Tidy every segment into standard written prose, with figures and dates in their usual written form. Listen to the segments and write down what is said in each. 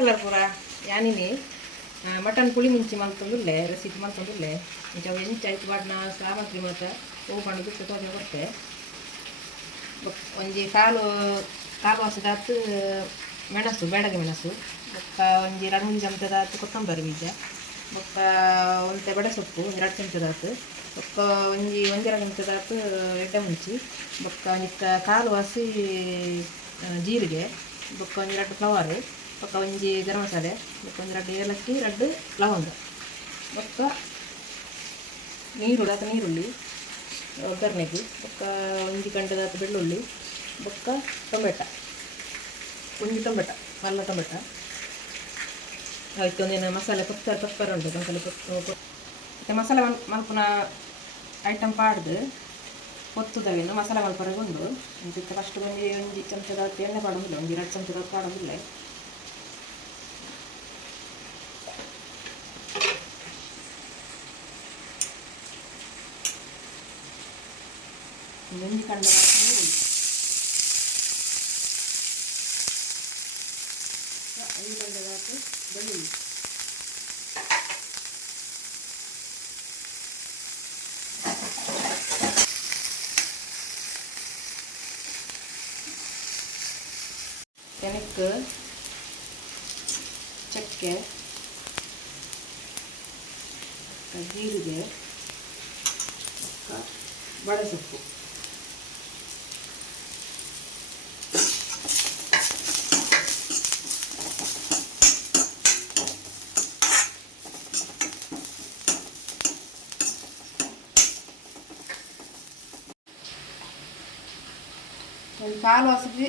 Colour ಪೂರ ಯಾನಿನಿ mutton ಪುಳಿ ಮುಂಚಿ ಮಲ್ತೊಂದುಲ್ಲೆ recipe ಮಲ್ತೊಂದುಲ್ಲೆ ಇಂಚ ಎಂಚ ಆಯ್ತು ಬಾಡ್ನ ಸಾಮಗ್ರಿ ಮಾತ್ರ ಹೂವು ಪಂಡು ಬಿಟ್ಟು ತೋಜ ಕೊಡ್ತೆ ಒಂಜಿ ಕಾಲು ವಾಸದಾತು ಮೆಣಸು ಬೇಡಗೆ ಮೆಣಸು ಬೊಕ್ಕ ಒಂಜಿ 2-3 ಚಮಚದಾತು ಕೊತ್ತಂಬರಿ ಬೀಜ ಬೊಕ್ಕ ಒಂತೆ ಬಡೆ ಸೊಪ್ಪು 2 ಚಮಚದಾತು ಬೊಕ್ಕ ಒಂಜಿ 1-2 ಚಮಚದಾತು ಎಡ್ಡೆ ಮುಂಚಿ ಬೊಕ್ಕ ಒಂಜಿ ಕಾಲು ವಾಸಿ ಜೀರಿಗೆ ಬೊಕ್ಕ ಒಂಜಿ 2 ಫ್ಲವರ್ ಬೊಕ್ಕ ಒಂಜಿ ಗರಂ ಮಸಾಲೆ ಬೊಕ್ಕ ಒಂಜಿ 2 ಏಲಕ್ಕಿ 2 ಲವಂಗ ಬೊಕ್ಕ ನೀರುಳ್ಳಿ ಒಗ್ಗರಣೆಗೆ ಬೊಕ್ಕ ಒಂಜಿ ಗಂಟೆದಾತು ಬೆಳ್ಳುಳ್ಳಿ ಬೊಕ್ಕ ಟೊಮೆಟ ಒಂಜಿ ಟೊಮೆಟ ಮಲ್ಲ ಟೊಮೆಟ ಆಯ್ತು ಒಂದಿನ ಮಸಾಲೆ ಪಪ್ಪರ್ ಉಂಟು ಮಸಾಲೆ ಮತ್ತು ಮಸಾಲೆ ಮಲ್ಪುನ ಐಟಮ್ ಪಾಡ್ದು ಹೊತ್ತುದವೇನು ಮಸಾಲೆ ಮಲ್ಪರೆಗೆ ಉಂಡು ಇದಕ್ಕೆ ಫಸ್ಟ್ ಒಂಜಿ ಚಮಚದಾತು ಎಣ್ಣೆ ಪಾಡೋದಿಲ್ಲ ಒಂಜಿ 2 ಚಮಚದಾತು ಪಾಡೋದಿಲ್ಲ ಒಂಜಿ ಕಂಡದ ನೀರುಳ್ಳಿ 5 ಗಂಟೆದಾತು ಬೆಳ್ಳುಳ್ಳಿ ಕೆನೆಕ್ಕು ಚಕ್ಕೆ ಜೀರಿಗೆ ಬಡೆ ಸೊಪ್ಪು ಒಂದು ಕಾಲು ವಾಸದಿ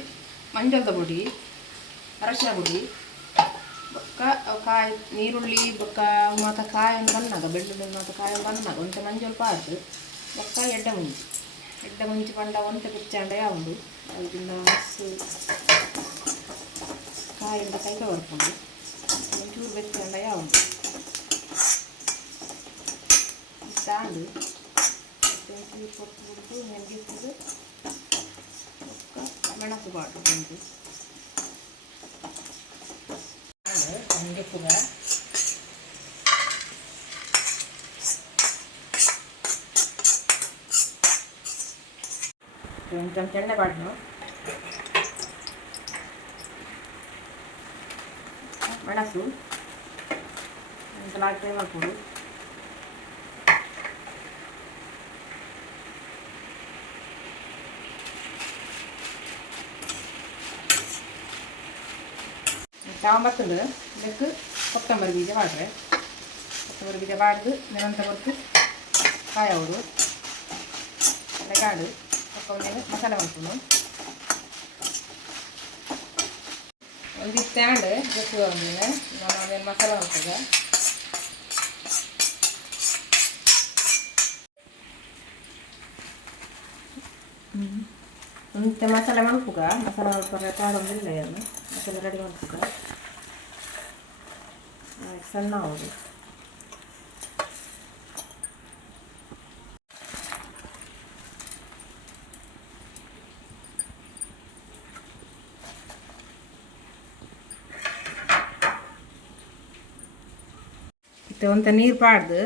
ಮಂಜಳದ ಪುಡಿ ಅರಶಿನ ಪುಡಿ ಬೊಕ್ಕ ಕಾಯಿ ನೀರುಳ್ಳಿ ಬೊಕ್ಕ ಮತ್ತು ಕಾಯನ್ನು ಬನ್ನಾಗ ಬೆಳ್ಳುಳ್ಳಿ ಮತ್ತು ಕಾಯನ್ನು ಬನ್ನಾಗ ಒಂತೆ ಮಂಜಲ್ ಪಾಡ್ದು ಬೊಕ್ಕ ಎಡ್ಡೆ ಮುಂಚಿ ಪಂಡ ಒಂತೆ ಕುಚ್ಚಾಂಡ ಯಾವುದು ಅದರಿಂದ ಮಸ್ಸು ಕಾಯಿಂದ ಕೈಗೆ ಬರ್ಕೊಂಡು ಒಂಚೂರು ಬೆಚ್ಚಾಂಡ ಯಾವುದು ಇಷ್ಟಾಂಡು ಒಂಚೂರು ಕೊಟ್ಟು ಬಿಡ್ದು ನೆನಗಿಸಿದ್ದು ಮೆಣಸು ಬಾಟು ಬಂದು ನನಗೆ ಕೂಡ ಒಂದು ಚಮಚ ಎಣ್ಣೆ ಬಾಡ್ನು ಮೆಣಸು ಒಂದು 4 ಟೇಬಲ್ ಸ್ಪೂನು ಸಾಂಬತ್ತದು ಇದಕ್ಕೆ ಕೊತ್ತಂಬರಿ ಬೀಜ ಬಾಡ್ರೆ ಕೊತ್ತಂಬರಿ ಬೀಜ ಬಾಡ್ದು ನೆನಂತ ಕೊಟ್ಟು ಕಾಯವರು ಕಾಡು ಒಂದು ಮಸಾಲೆ ಮಾಡ್ಕೊಂಡು ಒಂದು ಸ್ಟ್ಯಾಂಡ್ ಗೊತ್ತು ಒಂದಿನ ನಾನು ಅದೇನು ಮಸಾಲೆ ಮಾಡ್ತದೆ ಒಂದು ಮಸಾಲೆ ಮಲ್ಪುಗ ಮಸಾಲೆ ಮಲ್ಪರೆ ಪಾಡೊಂದಿಲ್ಲ ಏನು ಮಸಾಲೆ ರೆಡಿ ಮಾಡ್ಬೇಕು ಸಣ್ಣ ಅವರು ಮತ್ತೆ ಒಂತ ನೀರು ಪಾಡ್ದು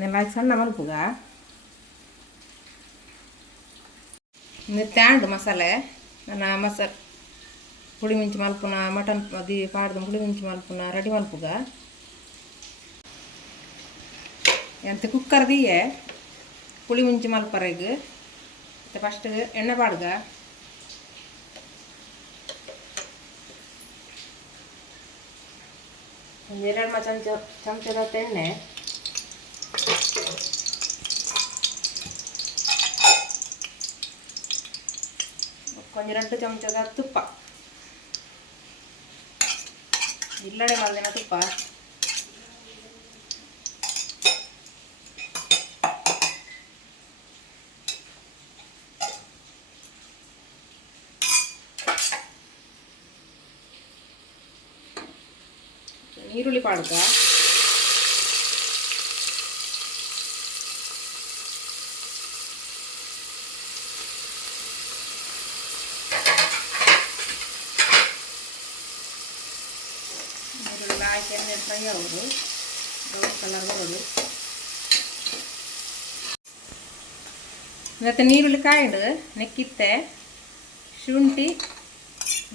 ನೆಲ ಸಣ್ಣ ಮಲ್ಪುಗ ತ್ಯಾಂಡು ಮಸಾಲೆ ನನ್ನ ಪುಳಿ ಮುಂಚಿ ಮಲ್ಪುನ ಮಟನ್ ಅದು ಪಾಡ್ದು ಪುಳಿ ಮುಂಚಿ ಮಲ್ಪುನ ರೆಡಿ ಮಲ್ಪುಗ ಎಂತ ಕುಕ್ಕರ್ ದಿಯೆ ಪುಳಿ ಮುಂಚಿ ಮಲ್ಪರೆಗ್ ಮತ್ತೆ ಫಸ್ಟ್ ಎಣ್ಣೆ ಪಾಡ್ಗ ಒಂದು 2 ಚಮಚದ ಎಣ್ಣೆ ಒಂದು 2 ಚಮಚದ ತುಪ್ಪ ಇಲ್ಲಡೆ ಮಾಡಿದ ತುಪ್ಪ ಈರುಳ್ಳಿ ಪಾಡ್ಕ ಲಾಸ್ಟ್ ಎಣ್ಣೆ ಫ್ರೈ ಆಗೋದು ಬ್ರೌನ್ ಕಲರ್ ಬರೋದು. ಮತ್ತು ನೀರುಳ್ಳಿ ಕಾಯಿಡು ನೆಕ್ಕಿತ್ತೆ ಶುಂಠಿ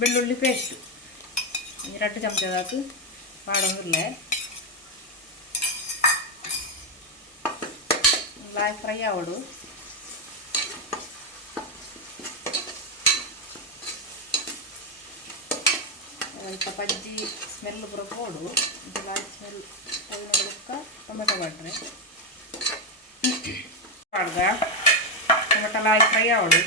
ಬೆಳ್ಳುಳ್ಳಿ ಪೇಸ್ಟ್ 2 ಚಮಚದಾತು ಪಾಡೊಂದಿಲ್ಲ ಲಾಯ್ ಫ್ರೈ ಆವಡು. ಸ್ವಲ್ಪ ಪಜ್ಜಿ ಸ್ಮೆಲ್ ಪೂರ ಪೋಡು Loy smell ಪೊಕ್ಕ tomato ಬಾಟ್ರೆ ಪಾಡ್ಗ tomato Loy fry ಆವಡು.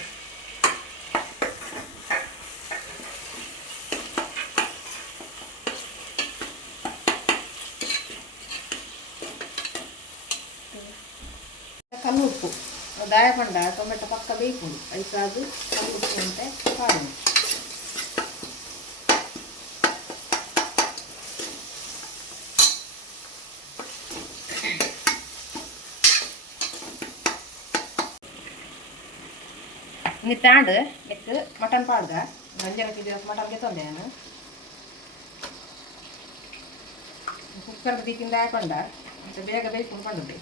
ಕಲ್ಲು ಉಪ್ಪು ದಾಯ ಪಂಡ ಟೊಮೆಟೊ ಪಕ್ಕ ಬೇಯ್ಕೊಂಡು ಐಸಾದು ಕಲ್ಲು ಉಪ್ಪು ಅಂತೆ ಕಾಡು. ಇನ್ನು ತಾಂಡು ನೆಕ್ಕು ಮಟನ್ ಪಾಡ್ಗ ನಂಜನಕ್ಕೆ ಮಟನ್ ಗೆತ್ತೊಂದೆ ನಾನು ಕುಕ್ಕರ್ ದೀಕಿಂದ ಹಾಕೊಂಡ ಮತ್ತೆ ಬೇಗ ಬೇಯ್ಕೊಂಡು ಪಂಡುಂಡೆ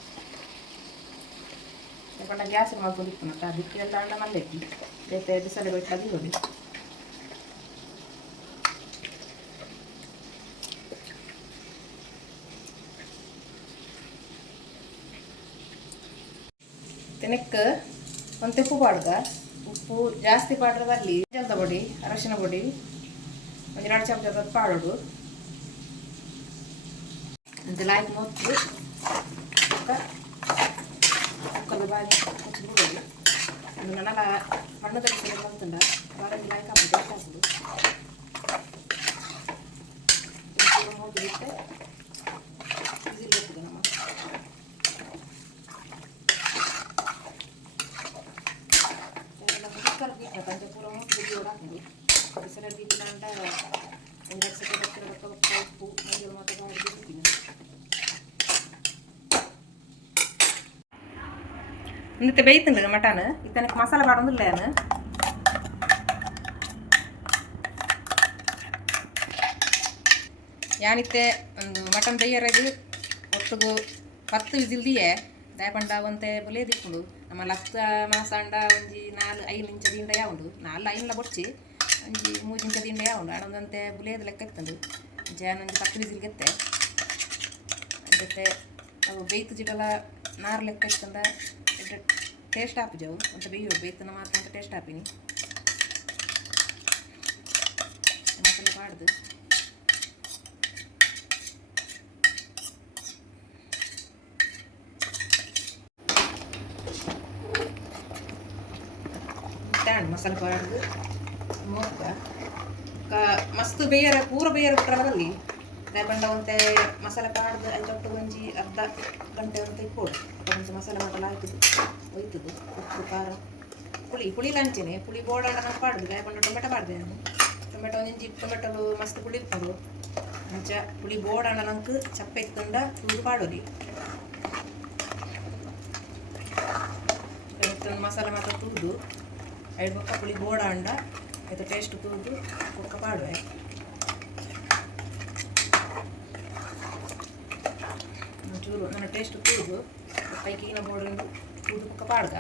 ಯಾಕಂಡ ಗ್ಯಾಸ್ ಮಾಡ್ಕೊಂಡಿತ್ತು ಮತ್ತೆ ಅದಕ್ಕೆ ಎಲ್ಲ ಅಂಡ ಮಲ್ಲೆಕ್ಕಿ ಬೇತೆ ಬಿಸಲೆ ಬಿಟ್ಟು ಅದಿರೋದು. ನೆಕ್ಕು ಒಂದು ಉಪ್ಪು ಪಾಡ್ಗ ಉಪ್ಪು ಜಾಸ್ತಿ ಪಾಡ್ರೆ ಬರಲಿ ಜಲ್ದ ಪೊಡಿ ಅರಶಿನ ಪೊಡಿ 1-2 ಚಮಚದ ಪಾಡೋಡು ಅಂತ ಲಾಯ್ಕ್ ಮೊತ್ತು ಕುಕ್ಕರ್ ಬಾಗಿ ಮುಚ್ಚಿಬಿಡೋದು. ಅದು ನನ್ನಲ್ಲ ಹಣ್ಣದಲ್ಲಿ ಬಂತಂಡ ಬಾಳೆಗೆ ಲಾಯ್ಕ್ ಹಾಕೋದು ಹಾಕೋದು ಮೂರು ಬಿಟ್ಟು ಬಿಸಿಲು ಬರ್ತದೆ ನಮ್ಮ ಕುಕ್ಕರ್ ಬಿಟ್ಟು ಪಂಚ ಪೂರ ಮೂರು ಬಿಸಿ ಹಾಕೋದು ಬಿಸಿಲ ಬಿಟ್ಟಿಲ್ಲ ಅಂತ 1-2 ಸೆಕೆಂಡ್ ಉಪ್ಪು ಮಂಜೂರು ಮಾತ್ರ ಮಾಡಿ ಬಿಡ್ತೀನಿ. എന്നിട്ട് ಬೇಯ್ತುಂಡು ಮಟನ್ ಇತ್ತನಕ್ಕೆ ಮಸಾಲೆ ಪಾಡೊಂದಿಲ್ಲ ನಾನು ಯಾನಿತ್ತೆ ಒಂದು ಮಟನ್ ಬೇಯರದು ಒಟ್ಟಿಗೂ 10 ವಿಸಿಲ್ ದಿಯೆ ದಯಪಂಡ ಒಂತೆ ಬುಲೆ ದಿಕ್ಕೊಂಡು ನಮ್ಮ ಲಕ್ಷ ಮಾಸ ಅಂಡ ಒಂಜಿ 4-5 ಇಂಚ ದಿಂಡ ಯಾವುದು 4-5 ಬೊಡ್ಚಿ ಒಂಜಿ 3 ಇಂಚ ದಿಂಡ ಯಾವುದು ಅಡೊಂದಂತೆ ಬುಲೇದು ಲೆಕ್ಕ ಎತ್ತಂಡು ಜಾನೊಂಜಿ 10 ವಿಸಿಲ್ ಗೆತ್ತೆ ಅದಕ್ಕೆ ಅವು ಬೇಯ್ತು ಜಿಟಲ ನಾರು ಲೆಕ್ಕ ಎತ್ತಂಡ ಟೇಸ್ಟ್ ಹಾಪಿಜವು ಅಂತ ಬೇಯೋ ಬೇಯ್ತನ ಮಾತ್ರ ಅಂತ ಟೇಸ್ಟ್ ಹಾಪಿನಿ ಮಸಾಲೆ ಪಾಡ್ದು ತಾಂಡು ಮಸಾಲೆ ಪಾಡ್ದು ಮೋಕ ಮಸ್ತ್ ಬೇಯರ ಪೂರ ಬೇಯರ ಬಿಟ್ರಲ್ಲಿ ರೇಪಂಡ ಒಂತೆ ಮಸಾಲೆ ಪಾಡ್ದು ಐದೊಟ್ಟು ಒಂಜಿ ಅರ್ಧ ಗಂಟೆ ಅಂತ ಇಕ್ಕೋಡು కొంచెం మసాలా మటన్ ఆగుతుంది ಒಯ್ತದು ಉಪ್ಪು ಖಾರ ಪುಳಿ ಲಂಚನೆ ಪುಳಿ ಬೋಡಾಡ ನಂಗೆ ಪಾಡುದು ಗಾಯಪಂಡ ಟೊಮೆಟೊ ಪಾಡ್ದೆ ನಾನು ಟೊಮೆಟೊ ಒಂಜಿ ಟೊಮೆಟೊಲು ಮಸ್ತ್ ಪುಳಿ ಇಪ್ಪದು ಅಂಚ ಪುಳಿ ಬೋಡಾಡ ನಂಗೆ ಚಪ್ಪೆ ಇತ್ತಂಡ ತೂದು ಪಾಡೋರಿ ಮಸಾಲೆ ಮಾತ್ರ ತೂದು ಐದು ಪಕ್ಕ ಪುಳಿ ಬೋಡಾಂಡ ಆಯ್ತು ಟೇಸ್ಟ್ ತೂದು ಪಕ್ಕ ಪಾಡುವೆ ಚೂರು ನನ್ನ ಟೇಸ್ಟ್ ತೂದು ಪೈಕಿನ ಬೋರ್ಡ್ ತೂದು ಪಕ್ಕ ಪಾಡ್ಗ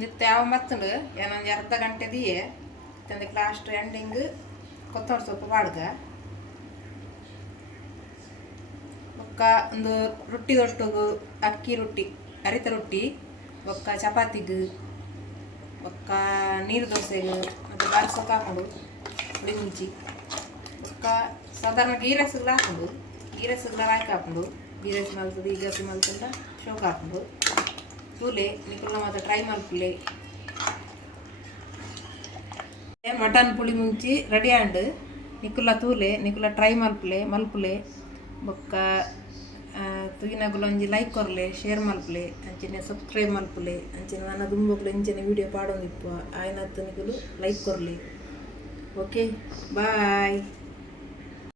ನಿತ್ಯ ಯಾವ ಮತ್ತಂಡು ಏನೊಂದು ಅರ್ಧ ಗಂಟೆ ದಿಯೆ ತಂದಕ್ಕೆ ಲಾಸ್ಟ್ ಎಂಡಿಂಗ್ ಕೊತ್ತಂಬರಿ ಸೊಪ್ಪು ಪಾಡ್ಗ ಒಕ್ಕ ಒಂದು ರೊಟ್ಟಿ ದೊಟ್ಟುಗು ಅಕ್ಕಿ ರೊಟ್ಟಿ ಅರಿತ ರೊಟ್ಟಿ ಒಕ್ಕ ಚಪಾತಿಗು ಒಕ್ಕ ನೀರು ದೋಸೆಗೆ ಮತ್ತು ಬಾರಿ ಸೊಕ್ಕ ಹಾಕೊಂಡು ಹುಳಿ ಮುಂಚಿ ಒಕ್ಕ ಸಾಧಾರಣ ಗೀ ರೈಸ್ಗಳು ಹಾಕೊಂಡು ಗೀ ರೈಸ್ಗಳ ಹಾಕೊಂಡು ಗೀ ರೈಸ್ ಮಲ್ತದೆ ಈಗ ಹಸಿ ಮಲ್ತಂಡ ಶೋಕ ಹಾಕೊಂಡು ತೂಲೆ ನಿಕುಲ್ನ ಮಾತ್ರ ಟ್ರೈ ಮಲ್ಪುಲೆ ಮಟನ್ ಪುಳಿ ಮುಂಚಿ ರೆಡಿ ಆಂಡ್ ನಿಕುಲ ತೂಲೆ ನಿಕುಲ ಟ್ರೈ ಮಲ್ಪುಲೆ ಬೊಕ್ಕ ತುಗಿನಗುಲು ಒಂಜಿ ಲೈಕ್ ಕೊರ್ಲೆ ಶೇರ್ ಮಲ್ಪುಲೆ ಅಂಚನೆ ಸಬ್ಸ್ಕ್ರೈಬ್ ಮಲ್ಪುಲೆ ಅಂಚನೆ ನನ್ನ ದುಂಬೊಕ್ಲು ಇಂಚನೆ ವಿಡಿಯೋ ಪಾಡೊಂದಿಪ್ಪು ಆಯ್ನತ್ತು ನಿಕುಲು ಲೈಕ್ ಕೊರ್ಲೆ. Okay bye.